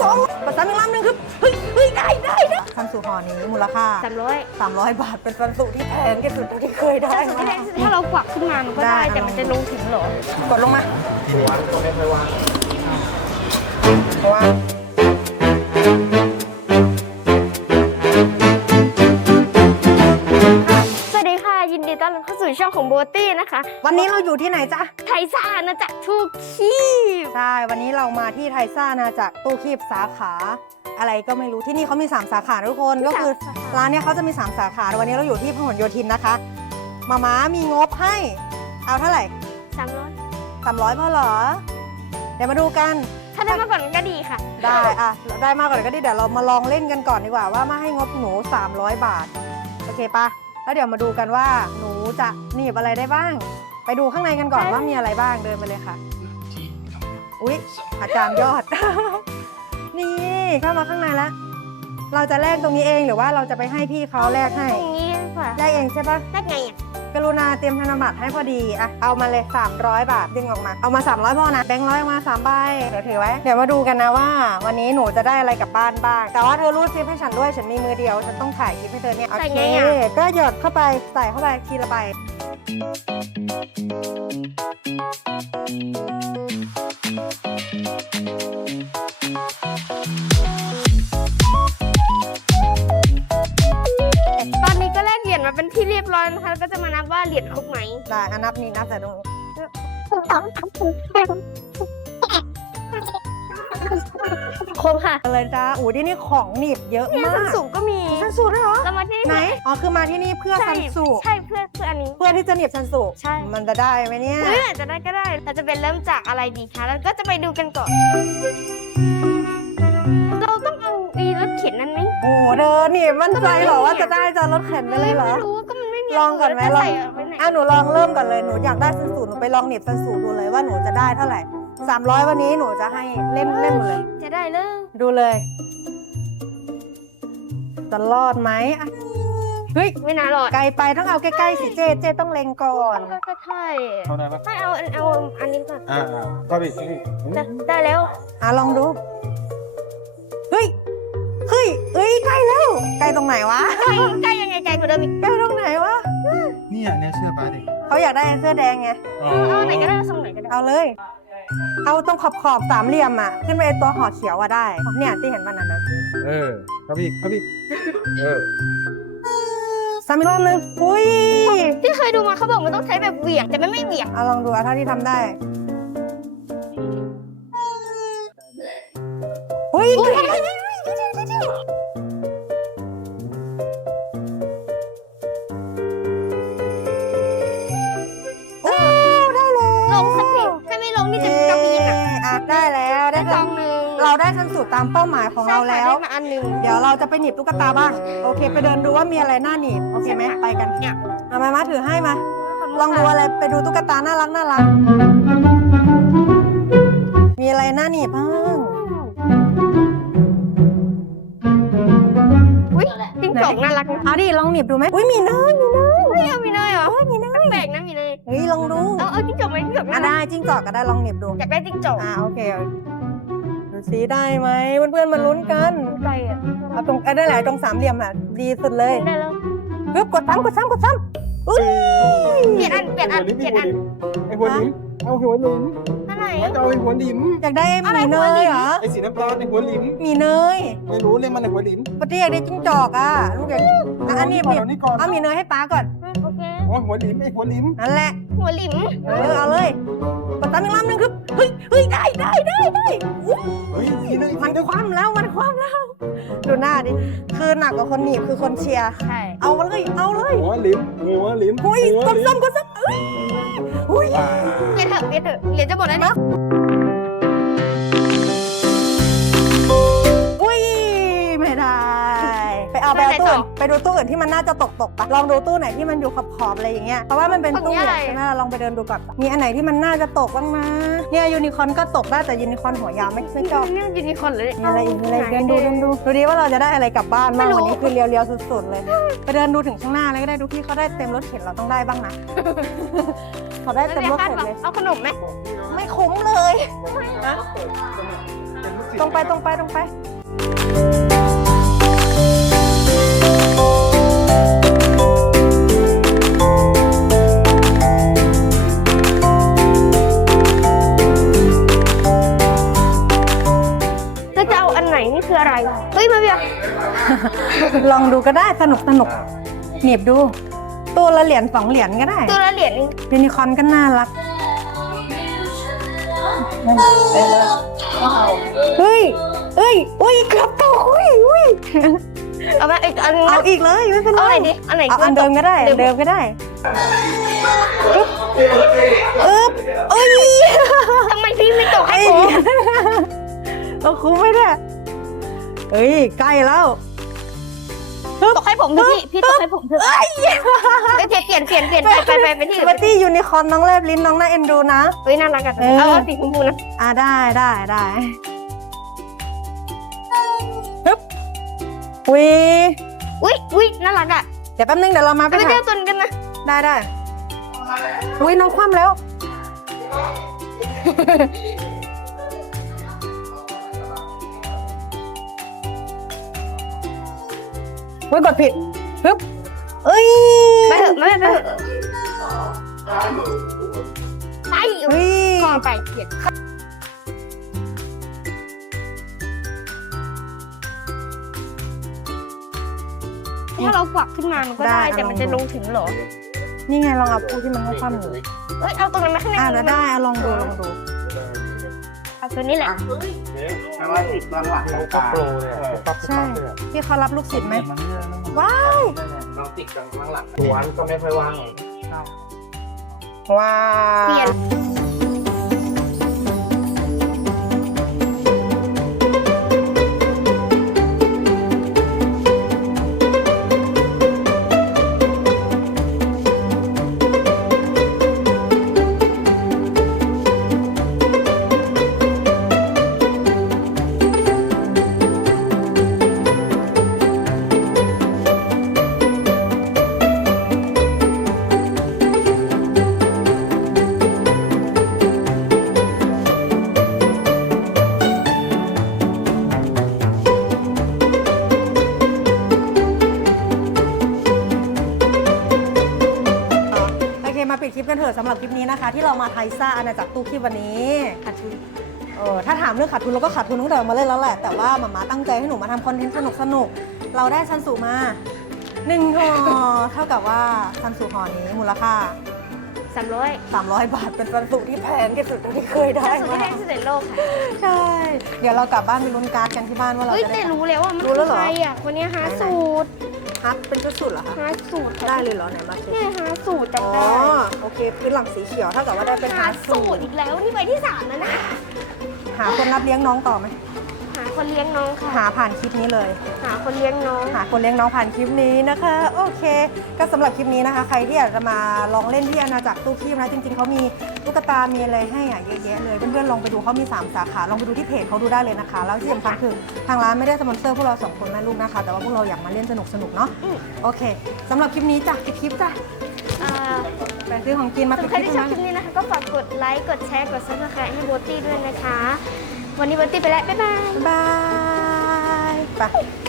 สองกดซ้ำอีกรอบหนึงคือเฮ้ยเฮ้ยได้ได้ได้ซันสูห่อนี้มูลค่า สามร้อย300 บาทเป็นซันสูที่แพงที่สุดที่เคยได้ถ้าสมมมาติถ้าเรากวักขึ้นมามันก็ได้ ได้ แต่มันจะลงถึงเหรอ กดลงมาเพราะว่าส วันนี้เราอยู่ที่ไหนจ๊ะ ไทยซ่านะจ๊ะทุกคีบใช่ วันนี้เรามาที่ไทยซ่านาจากตู้คีบสาขา อะไรก็ไม่รู้ที่นี่เขามี 3 สาขาทุกคนก็คือร้านเนี้ยเขาจะมี 3 สาขา วันนี้เราอยู่ที่พหลโยธินนะคะมาม้ามีงบให้เอาเท่าไหร่สามร้อย300พอเหรอ เดี๋ยวมาดูกัน ถ้าได้มากกว่านั้นก็ดีค่ะได้อะได้มากกว่านั้นก็ดีเดี๋ยวเรามาลองเล่นกันก่อนดีกว่าว่ามาให้งบหนู 300 บาท โอเคปะ แล้วเดี๋ยวมาดูกันว่าหนูจะหนีบอะไรได้บ้าง ไปดูข้างในกันก่อนไปว่ามีอะไรบ้างเดินไปเลยค่ะ อุ๊ยอาจารย์ยอด นี่เข้ามาข้างในแล้ว เราจะแลกตรงนี้เองหรือว่าเราจะไปให้พี่เขาแลกให้อย่างนี้ดีกว่าแลกเองใช่ปะได้ไงอะกรุณาเตรียมธนบัตรให้พอดีอะเอามาเลย 300 บาทดึงออกมา เอามา 300พอนะแบงค์ร้อยออกมา3ใบเดี๋ยวถือไว้ เดี๋ยวมาดูกันนะว่า วันนี้หนูจะได้อะไรกลับบ้านบ้าง แต่ว่าเธอรูดซิปให้ฉันด้วย ฉันมีมือเดียว ฉันต้องถ่ายคลิปให้เธอเนี่ย โอเค ก็หยดเข้าไป ใส่เข้าไปทีละใบ นะคะแล้วก็จะมานับว่าเหรียญครบไหมได้อันนับนี่นับใส่ตรงนี้ครบค่ะเลยจ้าอูที่นี่ของหนีบเยอะเนี่ยมาสันกสูงก็มีซันสูด้วยเหรอแล้วมาที่ไหนอ๋อคือมาที่นี่เพื่อใช่ซันสูใช่เพื่อเพื่ออันนี้ เพื่อที่จะหนีบซันสูใช่ มันจะได้ไหมเนี่ยเฮ้ยอาจจะได้ก็ได้ เราจะเป็นเริ่มจากอะไรดีคะแล้วก็จะไปดูกันก่อน เราต้องเอาอีรถเข็นนั้นไหมโอ้โหเธอนี่มั่นใจเหรอว่าจะได้จะรถเข็นไปเลยเหรอ ไม่รู้ก็มันไม่มี ลองก่อนไหมแล้วลองใส่เอาไว้ไหนอะหนูลองเริ่มก่อนเลยหนูอยากได้สันสูหนูไปลองหนีบสันสูดูเลยว่าหนูจะได้เท่าไหร่300วันนี้หนูจะให้เล่นเล่นหมดเลย จะได้เลยดูเลยจะรอดไหมอะเฮ้ยไม่น่ารอดไกลไปต้องเอาใกล้ๆสิเจเจต้องเล็งก่อนก็ก็ใช่เข้าได้ปะให้เอาอันเอาอันนี้ก่อนอ่าอ่าก็พี่พี่ได้ได้แล้วอะลองดู เฮ้ย เฮ้ยเอ้ยใกล้แล้ว ใกล้ตรงไหนวะ ใกล้ใกล้ยังไงไกลกว่าเดิมอีกใกล้ตรงไหนวะ เนี่ยเนี่ยเชื่อป้าเด็กเขาอยากได้เสื้อแดงไงเอาเอาไหนก็ได้ทรงไหนก็ได้ เอาเลย เอาตรงขอบขอบๆสามเหลี่ยมอะ ขึ้นไปตัวห่อเขียวอะได้ เนี่ยที่เห็นวันนั้นนะเออก็พี่ก็พี่เออซ้ำอีกรอบนึงอุ้ยที่เคยดูมาเขาบอกมันต้องใช้แบบเหวี่ยงแต่มันไม่เหวี่ยงเอาลองดูเอาเท่าที่ทำได้อุ้ย ได้แล้วได้ได้ซทองหนึ่งำเราได้ทันสูตรตามเป้าหมายของเราแล้วใช่ค่ะได้มาอันหนึ่งเดี๋ยวเราจะไปหนีบตุ๊กตาบ้าง โอเค ไปเดินดูว่ามีอะไรน่าหนีบ โอเคไหมไปกันเนี่ยเอามามาถือให้มา ลองดูอะไร ไปดูตุ๊กตาน่ารักน่ารัก มีอะไรน่าหนีบบ้าง อุ้ยจิ้งจอกน่ารักนะเอาดิ ลองหนีบดูไหมอุ้ยมีเนยมีเนยเฮ้ยเอามีเนยเหรอเฮ้ยมีเนยแปลกนะมีเนยเฮ้ย ลองดู เอาเอาจิ้งจอกไหมจิ้งจอกอะน่ารักได้จิ้งจอกก็ได้ลองหนีบดู อยากได้จิ้งจอกอ่าโอเค ดูซิได้ไหมเพื่อนๆมาลุ้นกันใจอะเอาตรงเอาได้แหละตรงสามเหลี่ยมอะดีสุดเลยได้แล้วปึ๊บกดซ้ำกดซ้ำกดซ้ำอุ้ยเปลี่ยนอันเปลี่ยนอันเปลี่ยนอันไอ้หัวลิ้มเอาหัวลิ้มอันไหนมันเอาไอ้หัวลิ้มอยากได้หอะไรมีเนหัวยลิ้มเหรอไอ้สีน้ำตาลไอ้หัวลิ้มหมีเนยไม่รู้เลยมันไอ้หัวลิ้มปฏิอยากได้จิ้งจอกอะลูกอยากอะอันนี้ก่อนบีบเอานี่ก่อนเอาหมีเนยให้ป้าก่อน โอเคอ๋อหัวลิ้มไอ้หัวลิ้มนั่นแหละ หัวหลิมเออเอาเลยกดตามอีกรอบนึงคือเฮ้ยเฮ้ยได้ได้ได้ได้อุ๊ยเฮ้ยนี่เลยมันคว่ำแล้วมันคว่ำแล้ว ดูหน้าดิ คือหนักกว่าคนหนีบคือคนเชียร์ ใช่ เอาเลย เอาเลยหัวลิ้มหัวลิ้มอุ้ยกดซ้ำกดซ้ำเอ้ยอุ้ยเปลี่ยนเถอะเปลี่ยนเถอะเหรียญจะหมดแล้วนะ ไปเอาตู้อื่นไปดูตู้อื่นที่มันน่าจะตกตกๆปะลองดูตู้ไหนที่มันอยู่ขอบขอบๆอะไรอย่างเงี้ยเพราะว่ามันเป็นตู้เหล็กใช่ไหมลองไปเดินดูก่อนมีอันไหนที่มันน่าจะตกบ้างนะเนี่ยยูนิคอร์นก็ตกได้แต่ยูนิคอร์นหัวยาวไม่ไม่ชอบนี่ยูนิคอร์นเลยมีอะไรอีกมีอะไรอีกเดินดูเดินดูดูดิว่าเราจะได้อะไรกลับบ้านบ้างไม่รู้วันนี้คือเรียวๆสุดๆเลยไปเดินดูถึงข้างหน้าเลยก็ได้ดูพี่เขาได้เต็มรถเข็นเราต้องได้บ้างนะเขาได้เต็มรถเข็นเลยเอาขนมไหมไม่คุ้มเลยเป็นลูกศิษย์ตรงไปตรงไปตรงไป เฮ้ยมาเบียร์ลองดูก็ได้สนุกสนุกหนีบดู ตัวละเหรียญสองเหรียญก็ได้ตัวละเหรียญนึงยูนิคอร์นก็น่ารักเฮ้ยเฮ้ยอุ้ยเกือบตกอุ้ยอุ้ยเอาไปอีกอันนึงเอานะอีกเลยไม่เป็นไรเอาไหนดิอันไหนเอาอันเดิมก็ได้อันเดิมก็ได้อึ๊บอึ๊บเอ้ยทำไมพี่ไม่ตกให้ไอ้ผมเราคุ้มไม่ได้ เอ้ยใกล้แล้ว ตกให้ผมเถอะพี่พี่ตกให้ผมเถอะเอ้ยเปลี่ยนเปลี่ยนเปลี่ยนเปลี่ยนไปไปไปไปที่อื่นบัตตี้ยูนิคอร์นน้องแลบลิ้นน้องน่าเอ็นดูนะ เฮ้ยน่ารักอะเออเอาเอาสีชมพูนะอ่าได้ได้ได้ปึ๊บวีอุ้ยอุ้ยน่ารักอะเดี๋ยวแป๊บนึงเดี๋ยวเรามาเอาไปไปหาเที่ยวตุนกันนะได้ได้อุ้ยน้องคว่ำแล้ว อุ้ยกดผิดปึ๊บเอ้ยไปเถอะไม่ไปเถอะไปอุ้ยพอไปเปลี่ยนถ้าเราฝักขึ้นมามันก็ได้ แต่มันจะลงถึงเหรอ นี่ไงลองเอาปูที่มันคว่ำอยู่เอ้ยเอาตรงนั้นมาข้างในอ่าแล้วได้อะลองดูลองดู เอาตัวนี้แหละแต่ว่าติดตอนหลังตรงกลางใช่ที่เขารับลูกศิษย์ไหม มันเยอะนะว้าว เราติดกันข้างหลังสวนก็ไม่ค่อยว่าง ว้าเปลี่ยน หรับคลิปนี้นะคะ ที่เรามาไทซ่าอาณาจักรตู้คลิปวันนี้ขาดทุนเออถ้าถามเรื่องขาดทุนเราก็ขาดทุนตั้งแต่มาเล่นแล้วแหละ แต่ว่าหมามาตั้งใจให้หนูมาทำคอนเทนต์สนุกสนุกๆเราได้ซันสูมาหนึ่งห่อเท่ากับว่าซันสูห่อนี้มูลค่า สามร้อย300 บาทเป็นซันสูที่แพงที่สุดเท่าที่เคยได้ถ้าสุดมาที่ได้ที่สุดในโลกค่ะใช่ เดี๋ยวเรากลับบ้านไปลุ้นการ์ดกันที่บ้านว่าเราเฮ้ยจะได้ แต่รู้แล้วว่ามันรู้คืแล้วอเหรอ ใครอะคนนี้ฮาสูตร ฮับเป็นชุดสุดเหรอคะฮาสูตรได้เลยเหรอไหนมาเช็คเนี่ยฮาสูตรอ๋อจำได้โอเคพื้นหลังสีเขียวเท่ากับว่าได้เป็นหาหาสูสูตตรรอีกแล้วนี่ไปที่สามแล้วนะ หาคนรับเลี้ยงน้องต่อไหมหา คนเลี้ยงน้องค่ะ หาผ่านคลิปนี้เลย หาคนเลี้ยงน้อง หาคนเลี้ยงน้องผ่านคลิปนี้นะคะ โอเค ก็สำหรับคลิปนี้นะคะ ใครที่อยากจะมาลองเล่นที่อาณาจักรตู้คีบนะ จริงๆเขามีตุ๊กตา มีอะไรให้อะเยอะแยะเลย เพื่อนๆลองไปดูเขามี 3 สาขา ลองไปดูที่เพจเขาดูได้เลยนะคะ แล้วที่สำคัญคือทางร้านไม่ได้สปอนเซอร์พวกเราสองคนแม่ลูกนะคะ แต่ว่าพวกเราอยากมาเล่นสนุกๆเนาะอืมโอเคสำหรับคลิปนี้จ้ะปิดคลิปจ้ะอ่าไปซื้อของกินมาสำหปิรัดบคใครลิปที่ชอบนะคลิปนี้นะคะก็ฝากกดไลค์ กดแชร์ กดซับสไครต์ให้โบตี้ด้วยนะคะ วันนี้โบตี้ไปแล้ว บ๊ายบาย บ๊ายบายไป